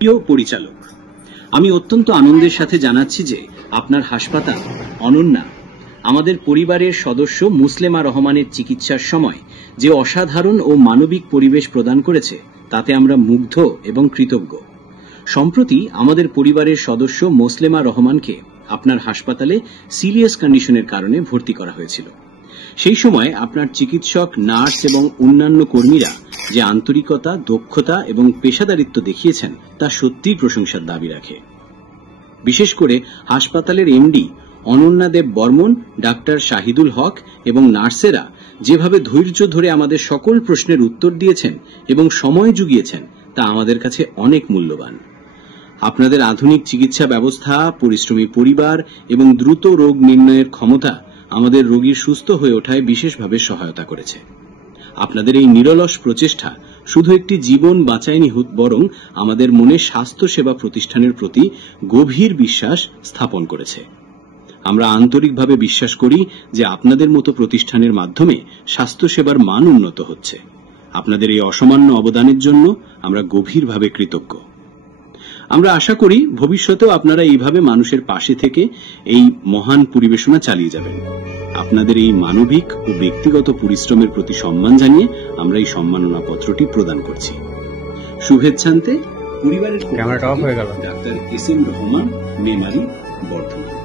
প্রিয় পরিচালক, আমি অত্যন্ত আনন্দের সাথে জানাচ্ছি যে আপনার হাসপাতাল অনন্যা আমাদের পরিবারের সদস্য মুসলেমা রহমানের চিকিৎসার সময় যে অসাধারণ ও মানবিক পরিবেশ প্রদান করেছে তাতে আমরা মুগ্ধ এবং কৃতজ্ঞ। সম্প্রতি আমাদের পরিবারের সদস্য মুসলেমা রহমানকে আপনার হাসপাতালে সিরিয়াস কন্ডিশনের কারণে ভর্তি করা হয়েছিল। সেই সময় আপনার চিকিৎসক, নার্স এবং অন্যান্য কর্মীরা যে আন্তরিকতা, দক্ষতা এবং পেশাদারিত্ব দেখিয়েছেন তা সত্যিই প্রশংসার দাবি রাখে। বিশেষ করে হাসপাতালের এমডি অনন্যা দেব বর্মন, ডাক্তার শাহিদুল হক এবং নার্সেরা যেভাবে ধৈর্য ধরে আমাদের সকল প্রশ্নের উত্তর দিয়েছেন এবং সময় জুগিয়েছেন তা আমাদের কাছে অনেক মূল্যবান। আপনাদের আধুনিক চিকিৎসা ব্যবস্থা, পরিশ্রমী পরিবার এবং দ্রুত রোগ নির্ণয়ের ক্ষমতা আমাদের রোগীর সুস্থ হয়ে ওঠায় বিশেষভাবে সহায়তা করেছে। আপনাদের এই নিরলস প্রচেষ্টা শুধু একটি জীবন বাঁচায়নি, বরং আমাদের মনে স্বাস্থ্য সেবা প্রতিষ্ঠানের প্রতি গভীর বিশ্বাস স্থাপন করেছে। আমরা আন্তরিকভাবে বিশ্বাস করি যে আপনাদের মতো প্রতিষ্ঠানের মাধ্যমে স্বাস্থ্যসেবার মান উন্নত হচ্ছে। আপনাদের এই অসামান্য অবদানের জন্য আমরা গভীরভাবে কৃতজ্ঞ। আমরা আশা করি ভবিষ্যতেও আপনারা এইভাবে মানুষের পাশে থেকে এই মহান পরিবেশনা চালিয়ে যাবেন। আপনাদের এই মানবিক ও ব্যক্তিগত পরিশ্রমের প্রতি সম্মান জানিয়ে আমরা এই সম্মাননা পত্রটি প্রদান করছি। শুভেচ্ছান্তে পরিবারের doctor S M Rahman, Memari, Bardhaman.